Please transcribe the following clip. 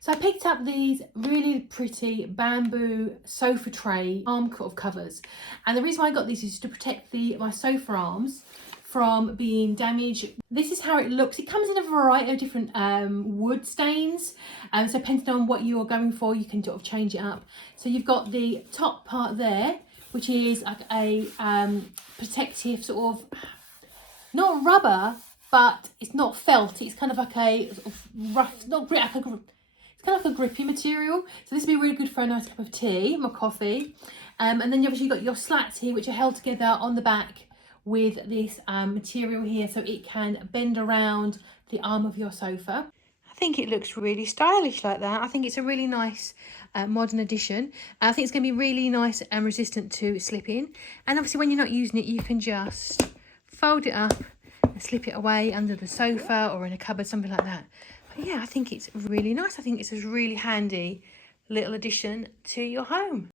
So I picked up these really pretty bamboo sofa tray arm sort of covers, and the reason why I got these is to protect my sofa arms from being damaged. This is how it looks. It comes in a variety of different wood stains, so depending on what you're going for, you can sort of change it up. So you've got the top part there, which is like a protective sort of, not rubber, but it's not felt. It's kind of like a sort of rough, not grit, it's kind of like a grippy material. So this would be really good for a nice cup of tea or coffee. And then you obviously got your slats here, which are held together on the back with this material here, so it can bend around the arm of your sofa. I think it looks really stylish like that. I think it's a really nice modern addition. I think it's going to be really nice and resistant to slipping. And obviously when you're not using it, you can just fold it up and slip it away under the sofa or in a cupboard, something like that. But yeah, I think it's really nice. I think it's a really handy little addition to your home.